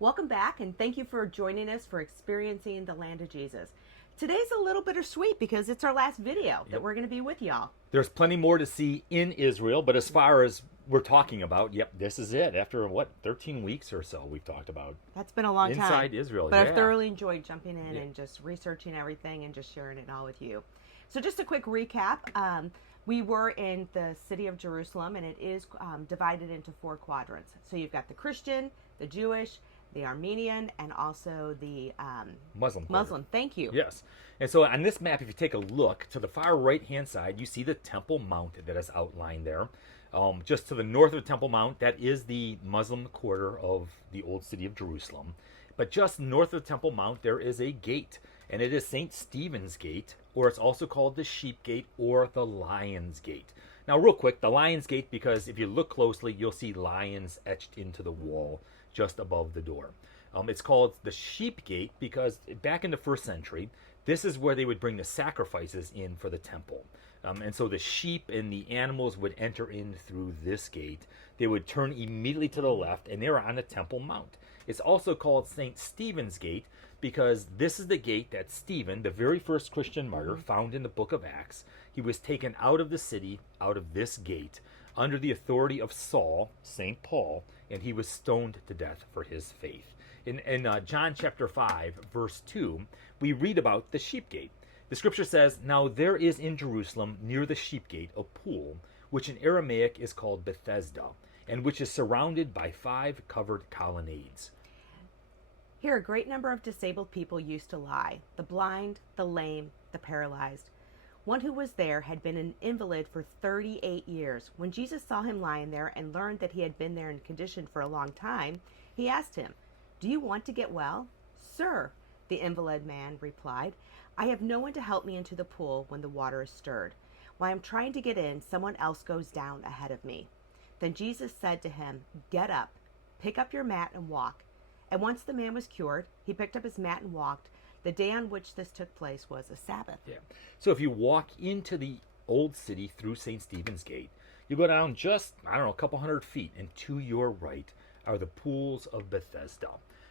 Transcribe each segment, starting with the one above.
Welcome back, and thank you for joining us for experiencing the land of Jesus. Today's a little bittersweet because it's our last video that we're going to be with y'all. There's plenty more to see in Israel, but as far as we're talking about, yep, this is it. After 13 weeks or so, we've talked about That's been a long time. inside Israel. But yeah. I've thoroughly enjoyed jumping in and just researching everything and just sharing it all with you. So just a quick recap. We were in the city of Jerusalem, and it is divided into four quadrants. So you've got the Christian, the Jewish, the Armenian, and also the Muslim. Muslim. Thank you. Yes. And so on this map, if you take a look to the far right-hand side, you see the Temple Mount that is outlined there. Just to the north of the Temple Mount, that is the Muslim quarter of the old city of Jerusalem. But just north of the Temple Mount, there is a gate, and it is St. Stephen's Gate, or it's also called the Sheep Gate or the Lion's Gate. Now, real quick, the Lion's Gate, because if you look closely, you'll see lions etched into the wall just above the door. It's called the Sheep Gate because back in the first century, this is where they would bring the sacrifices in for the temple. And so the sheep and the animals would enter in through this gate. They would turn immediately to the left, and they were on the Temple Mount. It's also called St. Stephen's Gate because this is the gate that Stephen, the very first Christian martyr found in the book of Acts, he was taken out of the city, out of this gate, under the authority of Saul, St. Paul, and he was stoned to death for his faith. In John chapter 5, verse 2, we read about the sheep gate. The scripture says, "Now there is in Jerusalem near the sheep gate a pool, which in Aramaic is called Bethesda, and which is surrounded by 5 covered colonnades." Here, a great number of disabled people used to lie: the blind, the lame, the paralyzed. One who was there had been an invalid for 38 years. When Jesus saw him lying there and learned that he had been there in condition for a long time, he asked him, "Do you want to get well?" "Sir," the invalid man replied, "I have no one to help me into the pool when the water is stirred. While I'm trying to get in, someone else goes down ahead of me." Then Jesus said to him, "Get up, pick up your mat and walk." And once the man was cured, he picked up his mat and walked. The day on which this took place was a Sabbath. Yeah. So if you walk into the old city through St. Stephen's Gate, you go down just, a couple hundred feet, and to your right are the pools of Bethesda.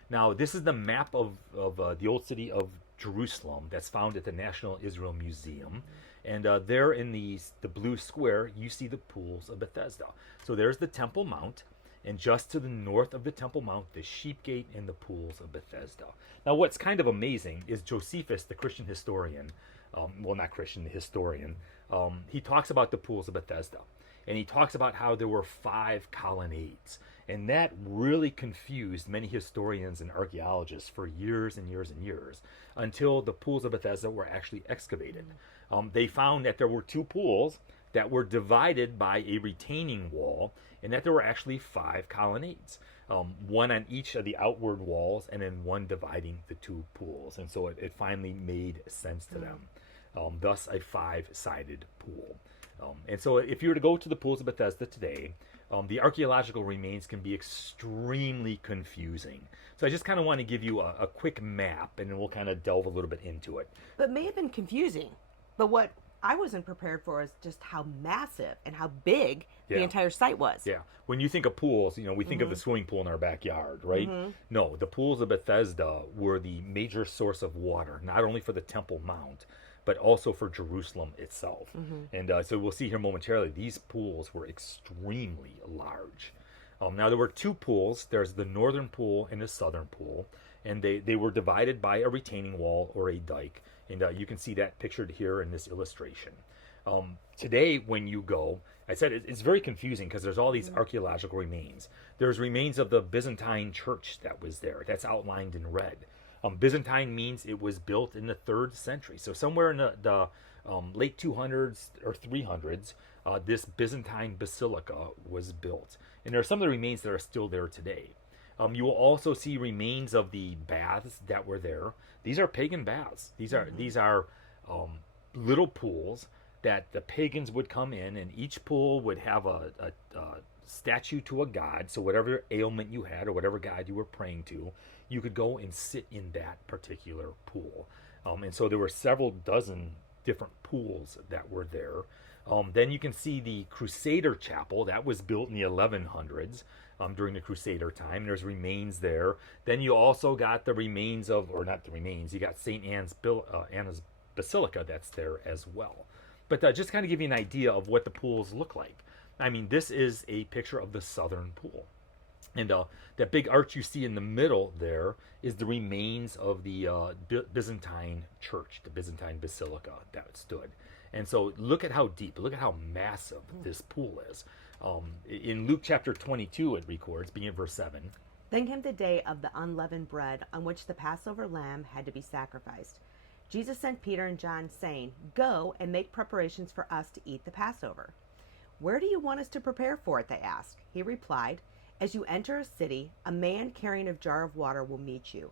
Now, this is the map of the old city of Jerusalem that's found at the National Israel Museum. And there in the blue square, you see the pools of Bethesda. So there's the Temple Mount, and just to the north of the Temple Mount, the Sheep Gate and the pools of Bethesda. Now, what's kind of amazing is Josephus, the Christian historian, not Christian, the historian, he talks about the pools of Bethesda. And he talks about how there were 5 colonnades. And that really confused many historians and archaeologists for years and years and years until the pools of Bethesda were actually excavated. They found that there were 2 pools that were divided by a retaining wall, and that there were actually 5 colonnades, one on each of the outward walls, and then one dividing the 2 pools. And so it finally made sense to them. Thus, a 5-sided pool. And so if you were to go to the pools of Bethesda today, the archaeological remains can be extremely confusing. So I just kind of want to give you a quick map, and then we'll kind of delve a little bit into it. But may have been confusing. But what I wasn't prepared for is just how massive and how big the entire site was. Yeah. When you think of pools, we think of the swimming pool in our backyard, right? No, the pools of Bethesda were the major source of water, not only for the Temple Mount, but also for Jerusalem itself. And so we'll see here momentarily, these pools were extremely large. Now, there were 2 pools. There's the northern pool and the southern pool, and they were divided by a retaining wall or a dike. And you can see that pictured here in this illustration. Today, when you go, I said it's very confusing because there's all these archaeological remains. There's remains of the Byzantine church that was there. That's outlined in red. Byzantine means it was built in the 3rd century. So somewhere in the late 200s or 300s, this Byzantine basilica was built. And there are some of the remains that are still there today. You will also see remains of the baths that were there. These are pagan baths. These are little pools that the pagans would come in, and each pool would have a statue to a god. So whatever ailment you had or whatever god you were praying to, you could go and sit in that particular pool. And so there were several dozen different pools that were there. Then you can see the Crusader Chapel that was built in the 1100s. during the Crusader time. There's remains there. Then you also got the remains of, or not the remains, you got St. Anna's Basilica that's there as well. But just kind of give you an idea of what the pools look like. I mean, this is a picture of the southern pool. And that big arch you see in the middle there is the remains of the Byzantine church, the Byzantine basilica that stood. And so look at how deep, look at how massive this pool is. In Luke chapter 22, it records, beginning at verse 7. Then came the day of the unleavened bread on which the Passover lamb had to be sacrificed. Jesus sent Peter and John, saying, "Go and make preparations for us to eat the Passover." "Where do you want us to prepare for it?" they asked. He replied, "As you enter a city, a man carrying a jar of water will meet you.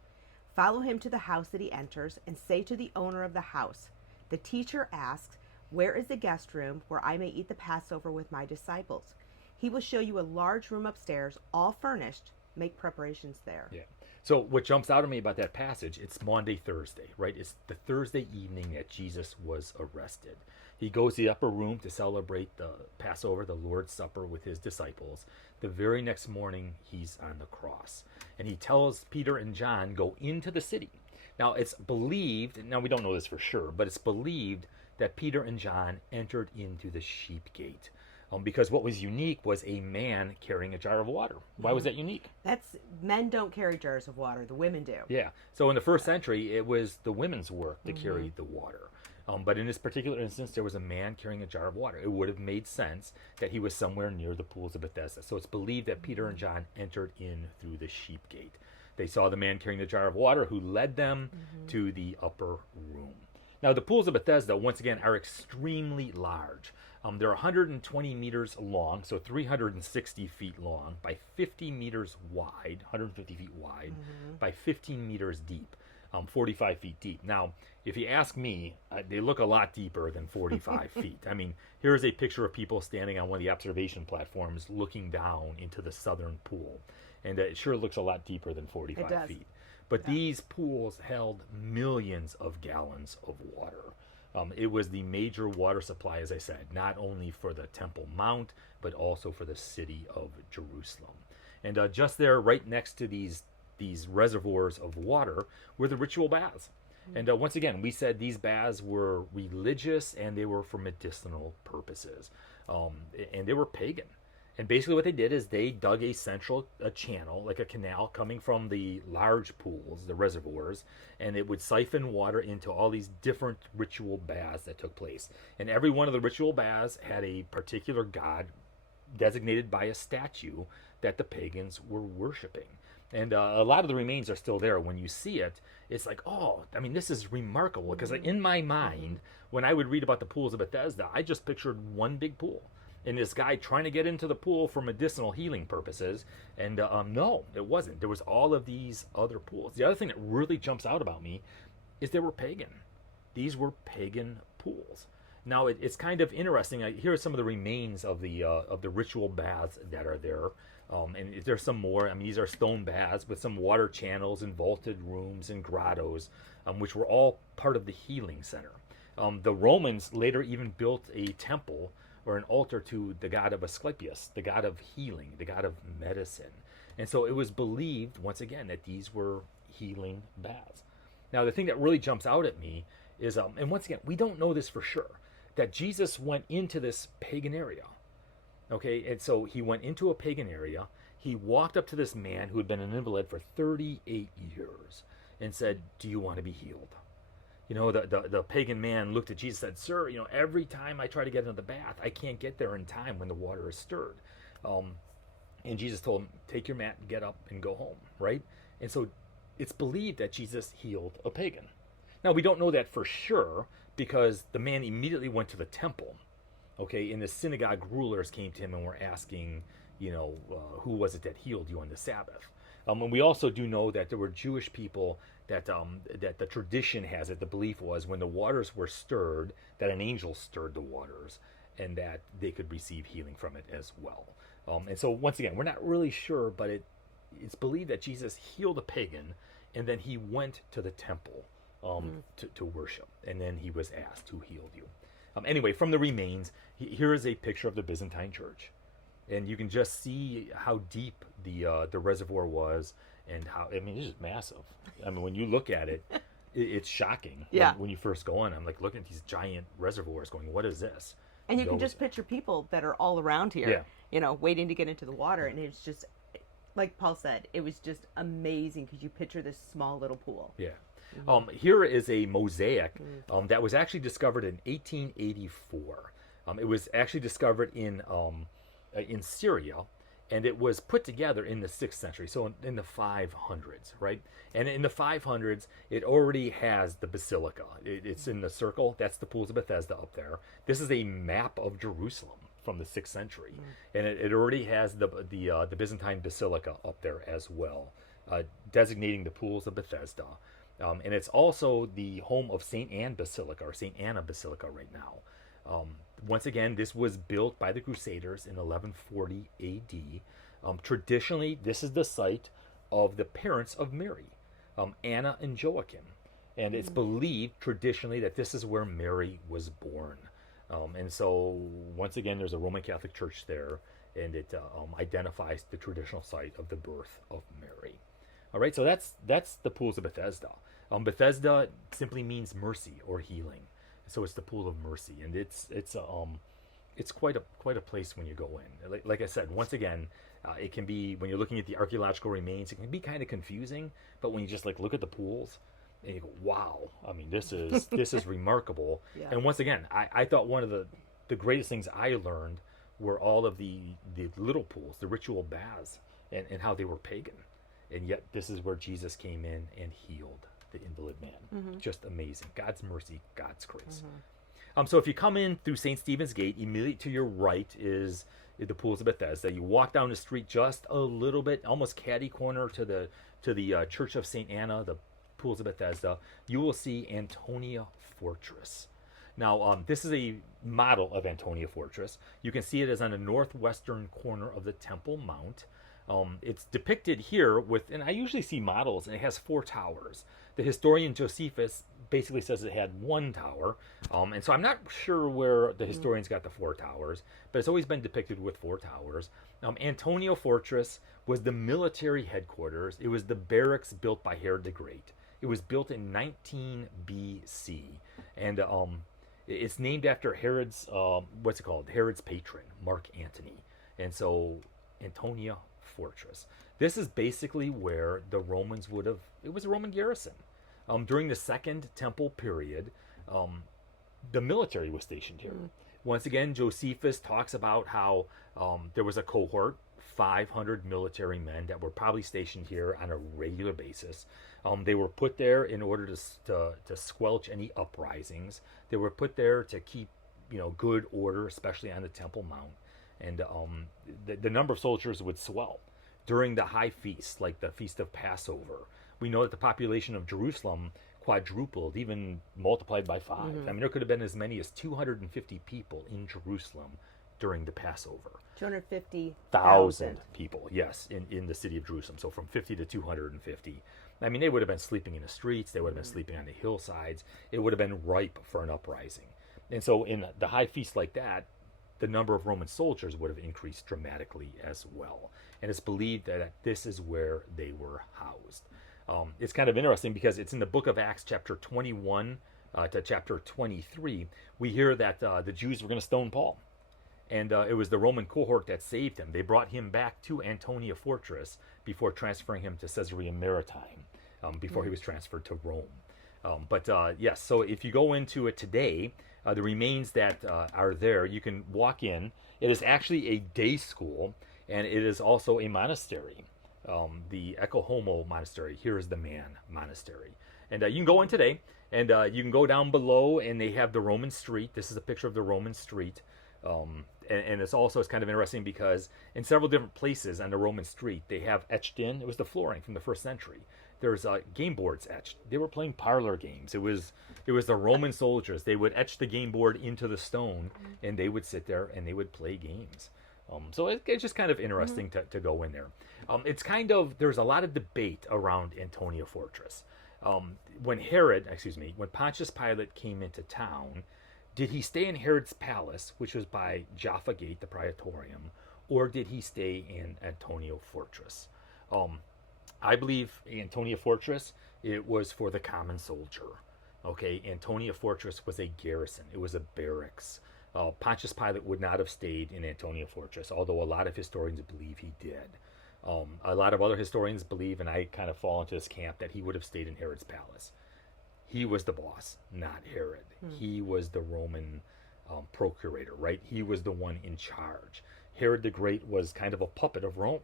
Follow him to the house that he enters, and say to the owner of the house, 'The teacher asks, where is the guest room where I may eat the Passover with my disciples?' He will show you a large room upstairs, all furnished. Make preparations there." Yeah. So what jumps out at me about that passage, it's Maundy Thursday, right? It's the Thursday evening that Jesus was arrested. He goes to the upper room to celebrate the Passover, the Lord's Supper, with his disciples. The very next morning, he's on the cross. And he tells Peter and John, go into the city. Now, it's believed, now we don't know this for sure, but it's believed that Peter and John entered into the sheep gate. Because what was unique was a man carrying a jar of water. Why was that unique? Men don't carry jars of water, the women do. Yeah. So in the first century, it was the women's work to carry the water. But in this particular instance, there was a man carrying a jar of water. It would have made sense that he was somewhere near the pools of Bethesda. So it's believed that Peter and John entered in through the sheep gate. They saw the man carrying the jar of water who led them to the upper room. Now, the pools of Bethesda, once again, are extremely large. They're 120 meters long, so 360 feet long, by 50 meters wide, 150 feet wide, by 15 meters deep, 45 feet deep. Now, if you ask me, they look a lot deeper than 45 feet. I mean, here's a picture of people standing on one of the observation platforms looking down into the southern pool. And it sure looks a lot deeper than 45 feet. But these pools held millions of gallons of water. It was the major water supply, as I said, not only for the Temple Mount, but also for the city of Jerusalem. And just there, right next to these reservoirs of water, were the ritual baths. And once again, we said these baths were religious and they were for medicinal purposes. And they were pagan. And basically what they did is they dug a channel, like a canal, coming from the large pools, the reservoirs, and it would siphon water into all these different ritual baths that took place. And every one of the ritual baths had a particular god designated by a statue that the pagans were worshiping. And a lot of the remains are still there. When you see it, it's like, oh, I mean, this is remarkable. Because in my mind, when I would read about the pools of Bethesda, I just pictured one big pool. And this guy trying to get into the pool for medicinal healing purposes. And no, it wasn't. There was all of these other pools. The other thing that really jumps out about me is they were pagan. These were pagan pools. Now, it's kind of interesting. Here are some of the remains of the ritual baths that are there. And there's some more. I mean, these are stone baths with some water channels and vaulted rooms and grottos, which were all part of the healing center. The Romans later even built a temple or an altar to the god of Asclepius, the god of healing, the god of medicine. And so it was believed, once again, that these were healing baths. Now, the thing that really jumps out at me is, and once again, we don't know this for sure, that Jesus went into this pagan area. Okay, and so he went into a pagan area. He walked up to this man who had been an invalid for 38 years and said, "Do you want to be healed?" You know, the pagan man looked at Jesus and said, "Sir, you know, every time I try to get into the bath, I can't get there in time when the water is stirred." And Jesus told him, "Take your mat, get up, and go home," right? And so it's believed that Jesus healed a pagan. Now, we don't know that for sure because the man immediately went to the temple, okay? And the synagogue rulers came to him and were asking, you know, who was it that healed you on the Sabbath? And we also do know that there were Jewish people that the tradition has it, the belief was when the waters were stirred, that an angel stirred the waters and that they could receive healing from it as well. And so once again, we're not really sure, but it's believed that Jesus healed a pagan and then he went to the temple to worship. And then he was asked, "Who healed you?" Anyway, from the remains, here is a picture of the Byzantine church. and you can just see how deep the reservoir was, and how, I mean, it's just massive. I mean, when you look at it, it's shocking. Yeah. When you first go in, I'm like looking at these giant reservoirs, going, "What is this?" And you go can just with- picture people that are all around here, Yeah. waiting to get into the water. And it's just, like Paul said, it was just amazing because you picture this small little pool. Yeah. Here is a mosaic that was actually discovered in 1884. It was actually discovered in Syria, and it was put together in the 6th century, so in the 500s, right? And in the 500s, it already has the basilica. It's in the circle. That's the pools of Bethesda up there. This is a map of Jerusalem from the 6th century, and it already has the Byzantine basilica up there as well, designating the pools of Bethesda. And it's also the home of St. Anne Basilica, or St. Anna Basilica right now. Once again, this was built by the Crusaders in 1140 AD. Traditionally, this is the site of the parents of Mary, Anna and Joachim. And it's believed traditionally that this is where Mary was born. And so, once again, there's a Roman Catholic Church there, and it identifies the traditional site of the birth of Mary. All right, so that's the pools of Bethesda. Bethesda simply means mercy or healing, so it's the pool of mercy, and it's quite a place when you go in. Like I said, once again, it can be, when you're looking at the archaeological remains, it can be kind of confusing. But when you just look at the pools, and you go, wow, I mean, this is remarkable. Yeah. And once again, I thought one of the greatest things I learned were all of the little pools, the ritual baths, and how they were pagan. And yet this is where Jesus came in and healed the invalid man. Just amazing. God's mercy, God's grace. So if you come in through St. Stephen's Gate, immediately to your right is the pools of Bethesda. You walk down the street just a little bit, almost catty corner to the Church of St. Anna, the pools of Bethesda. You will see Antonia Fortress. Now, this is a model of Antonia Fortress. You can see it as on the northwestern corner of the Temple Mount. It's depicted here with, and I usually see models, and it has 4 towers. The historian Josephus basically says it had 1 tower, and so I'm not sure where the historians got the 4 towers, but it's always been depicted with 4 towers. Antonia Fortress was the military headquarters. It was the barracks built by Herod the Great. It was built in 19 BC, and it's named after Herod's, Herod's patron, Mark Antony, and so Antonia Fortress. This is basically where the Romans it was a Roman garrison. During the Second Temple period, the military was stationed here. Once again, Josephus talks about how there was a cohort, 500 military men that were probably stationed here on a regular basis. They were put there in order to squelch any uprisings. They were put there to keep, good order, especially on the Temple Mount. And the number of soldiers would swell during the high feasts, like the Feast of Passover. We know that the population of Jerusalem quadrupled, even multiplied by 5. I mean, there could have been as many as 250 people in Jerusalem during the Passover. 250,000 people, yes, in the city of Jerusalem. So from 50 to 250. I mean, they would have been sleeping in the streets. They would have been sleeping on the hillsides. It would have been ripe for an uprising. And so in the high feast like that, the number of Roman soldiers would have increased dramatically as well. And it's believed that this is where they were housed. It's kind of interesting because it's in the book of Acts, chapter 21 to chapter 23. We hear that the Jews were going to stone Paul. And it was the Roman cohort that saved him. They brought him back to Antonia Fortress before transferring him to Caesarea Maritime, before he was transferred to Rome. Yes, so if you go into it today, the remains that are there, you can walk in. It is actually a day school, and it is also a monastery. The Ecce Homo Monastery. Here is the Man Monastery. And you can go in today, and you can go down below, and they have the Roman street. This is a picture of the Roman street. And it's kind of interesting because in several different places on the Roman street, they have etched in, it was the flooring from the 1st century. There's game boards etched. They were playing parlor games. It was the Roman soldiers. They would etch the game board into the stone, and they would sit there and they would play games. So it's just kind of interesting to go in there. There's a lot of debate around Antonia Fortress. When Pontius Pilate came into town, did he stay in Herod's palace, which was by Jaffa Gate, the Praetorium, or did he stay in Antonia Fortress? I believe Antonia Fortress, it was for the common soldier. Okay, Antonia Fortress was a garrison. It was a barracks. Pontius Pilate would not have stayed in Antonia Fortress, although a lot of historians believe he did. A lot of other historians believe, and I kind of fall into this camp, that he would have stayed in Herod's palace. He was the boss, not Herod. He was the Roman procurator, right? He was the one in charge. Herod the Great was kind of a puppet of Rome,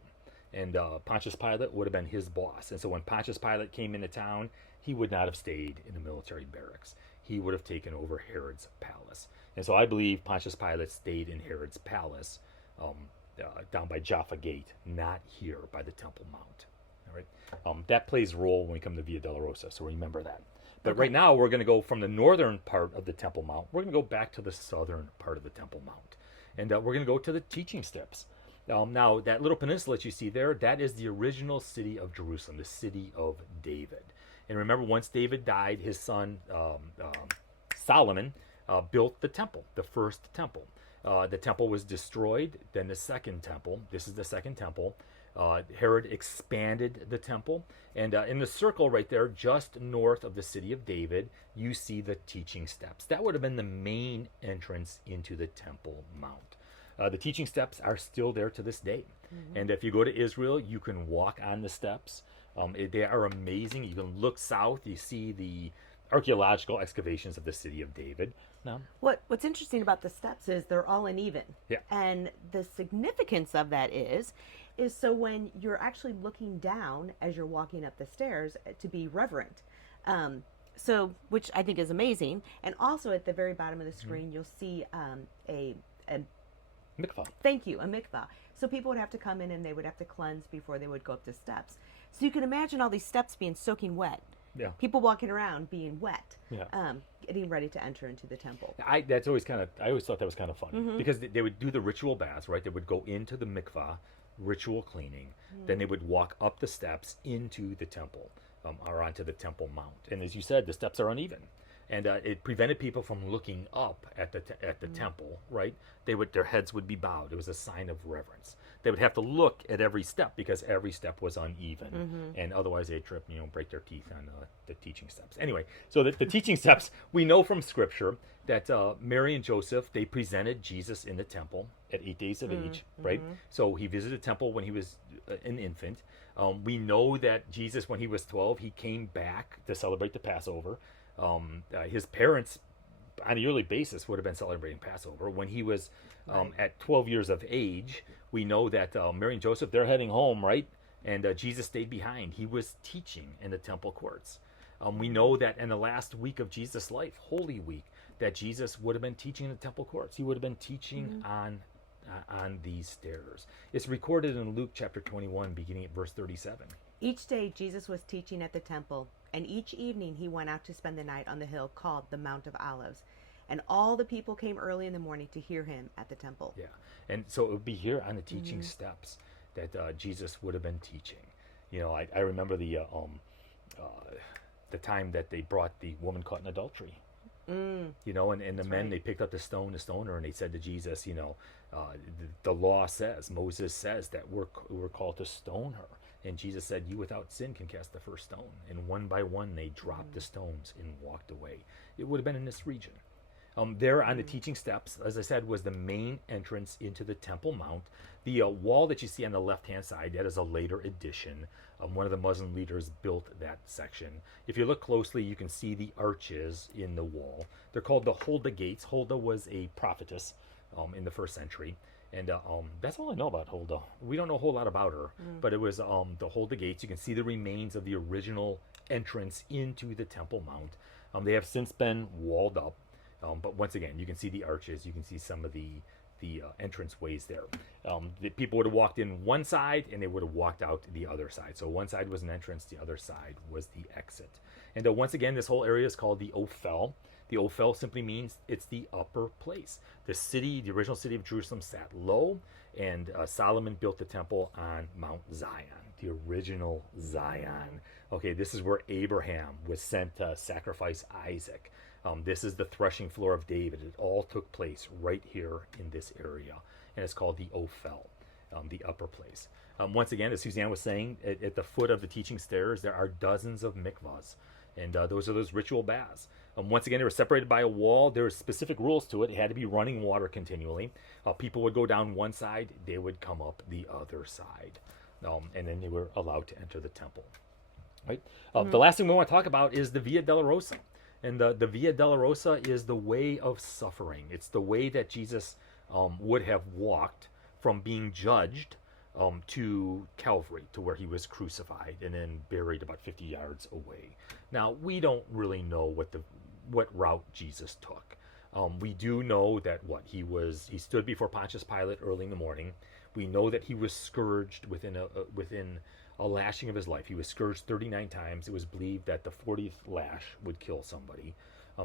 and Pontius Pilate would have been his boss. And so when Pontius Pilate came into town, he would not have stayed in the military barracks. He would have taken over Herod's palace. And so I believe Pontius Pilate stayed in Herod's palace down by Jaffa Gate, not here by the Temple Mount. All right, that plays a role when we come to Via Dolorosa, so remember that. But right now we're going to go from the northern part of the Temple Mount. We're going to go back to the southern part of the Temple Mount. And we're going to go to the teaching steps. Now, that little peninsula that you see there, that is the original city of Jerusalem, the city of David. And remember, once David died, his son Solomon built the temple, the first temple. The temple was destroyed, then the second temple. This is the second temple. Herod expanded the temple. And in the circle right there, just north of the city of David, you see the teaching steps. That would have been the main entrance into the Temple Mount. The teaching steps are still there to this day. And if you go to Israel, you can walk on the steps. They are amazing. You can look south. You see the archaeological excavations of the city of David. Now, What's interesting about the steps is they're all uneven. Yeah. And the significance of that is so when you're actually looking down as you're walking up the stairs, to be reverent. So, which I think is amazing. And also at the very bottom of the screen, you'll see a mikvah. Thank you, a mikvah. So people would have to come in and they would have to cleanse before they would go up the steps. So you can imagine all these steps being soaking wet. Yeah. People walking around being wet. Yeah. Getting ready to enter into the temple. I always thought that was kind of fun because they would do the ritual baths, right? They would go into the mikvah, ritual cleaning, then they would walk up the steps into the temple, or onto the Temple Mount. And as you said, the steps are uneven, and it prevented people from looking up at the temple, right? Their heads would be bowed. It was a sign of reverence. They would have to look at every step because every step was uneven, and otherwise they'd trip, break their teeth on the teaching steps. Anyway, so the teaching steps, we know from Scripture that Mary and Joseph, they presented Jesus in the temple at 8 days of age, right? So he visited the temple when he was an infant. We know that Jesus, when he was 12, he came back to celebrate the Passover. His parents, on a yearly basis, would have been celebrating Passover. When he was at 12 years of age, we know that Mary and Joseph, they're heading home, right? And Jesus stayed behind. He was teaching in the temple courts. We know that in the last week of Jesus' life, Holy Week, that Jesus would have been teaching in the temple courts. He would have been teaching on these stairs. It's recorded in Luke chapter 21, beginning at verse 37. Each day Jesus was teaching at the temple, and each evening he went out to spend the night on the hill called the Mount of Olives. And all the people came early in the morning to hear him at the temple. Yeah, and so it would be here on the teaching steps that Jesus would have been teaching. I remember the time that they brought the woman caught in adultery. And the men, they picked up the stone to stone her, and they said to Jesus, the law says, Moses says that we're called to stone her. And Jesus said, you without sin can cast the first stone. And one by one, they dropped the stones and walked away. It would have been in this region. There on the teaching steps, as I said, was the main entrance into the Temple Mount. The wall that you see on the left-hand side, that is a later addition. One of the Muslim leaders built that section. If you look closely, you can see the arches in the wall. They're called the Huldah Gates. Huldah was a prophetess in the first century. And that's all I know about Huldah. We don't know a whole lot about her, but it was the Huldah Gates. You can see the remains of the original entrance into the Temple Mount. They have since been walled up. But once again, you can see the arches. You can see some of the entrance ways there. The people would have walked in one side and they would have walked out the other side. So one side was an entrance, the other side was the exit. And once again, this whole area is called the Ophel. The Ophel simply means it's the upper place. The original city of Jerusalem sat low, and Solomon built the temple on Mount Zion, the original Zion. Okay, this is where Abraham was sent to sacrifice Isaac. This is the threshing floor of David. It all took place right here in this area, and it's called the Ophel. the upper place. Once again, as Suzanne was saying, at the foot of the teaching stairs, there are dozens of mikvahs. And those are those ritual baths. Once again, they were separated by a wall. There were specific rules to it. It had to be running water continually. People would go down one side. They would come up the other side. And then they were allowed to enter the temple. Right. The last thing we want to talk about is the Via Dolorosa. And the Via Dolorosa is the way of suffering. It's the way that Jesus would have walked from being judged to Calvary, to where he was crucified and then buried about 50 yards away. Now, we don't really know what route Jesus took. We do know that he stood before Pontius Pilate early in the morning. We know that he was scourged within a lashing of his life. He was scourged 39 times. It was believed that the 40th lash would kill somebody.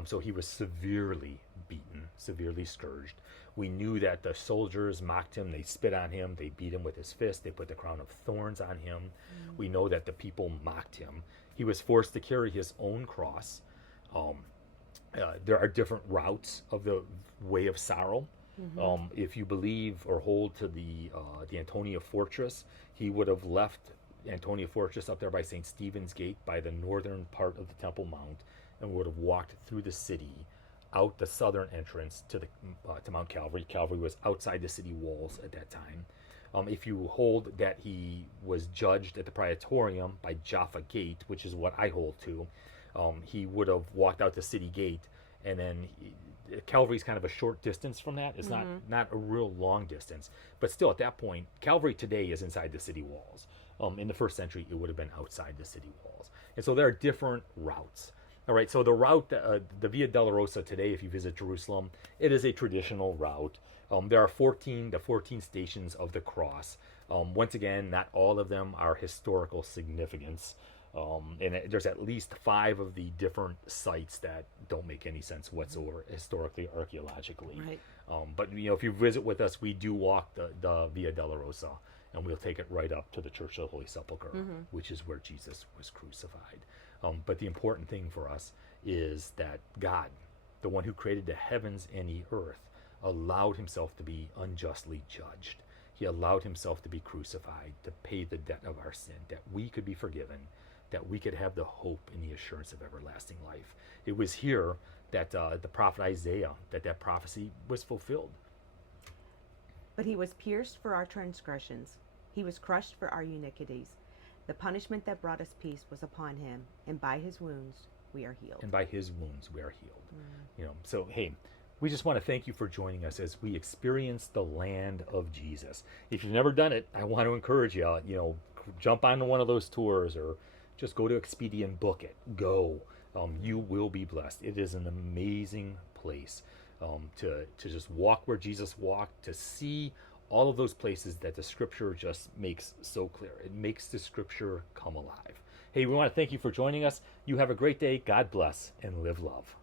So he was severely beaten, severely scourged. We knew that the soldiers mocked him. They spit on him. They beat him with his fist. They put the crown of thorns on him. We know that the people mocked him. He was forced to carry his own cross. There are different routes of the way of sorrow. If you believe or hold to the Antonia Fortress, he would have left Antonia Fortress up there by St. Stephen's Gate, by the northern part of the Temple Mount, and would have walked through the city, out the southern entrance to Mount Calvary. Calvary was outside the city walls at that time. If you hold that he was judged at the Praetorium by Jaffa Gate, which is what I hold to, he would have walked out the city gate, and then Calvary's kind of a short distance from that. It's not a real long distance, but still at that point, Calvary today is inside the city walls. In the first century, it would have been outside the city walls. And so there are different routes. All right, so the route, the Via Dolorosa today, if you visit Jerusalem, it is a traditional route. There are 14 stations of the cross. Once again, not all of them are historical significance. And there's at least 5 of the different sites that don't make any sense whatsoever, historically, archaeologically. Right. But if you visit with us, we do walk the Via Dolorosa, and we'll take it right up to the Church of the Holy Sepulchre, which is where Jesus was crucified. But the important thing for us is that God, the one who created the heavens and the earth, allowed himself to be unjustly judged. He allowed himself to be crucified to pay the debt of our sin, that we could be forgiven, that we could have the hope and the assurance of everlasting life. It was here that the prophet Isaiah, that prophecy was fulfilled. But he was pierced for our transgressions. He was crushed for our iniquities. The punishment that brought us peace was upon him, and by his wounds we are healed. And by his wounds we are healed. So hey, we just want to thank you for joining us as we experience the land of Jesus. If you've never done it, I want to encourage you, jump onto one of those tours, or just go to Expedia and book it. Go. You will be blessed. It is an amazing place to just walk where Jesus walked, to see all of those places that the scripture just makes so clear. It makes the scripture come alive. Hey, we want to thank you for joining us. You have a great day. God bless, and live love.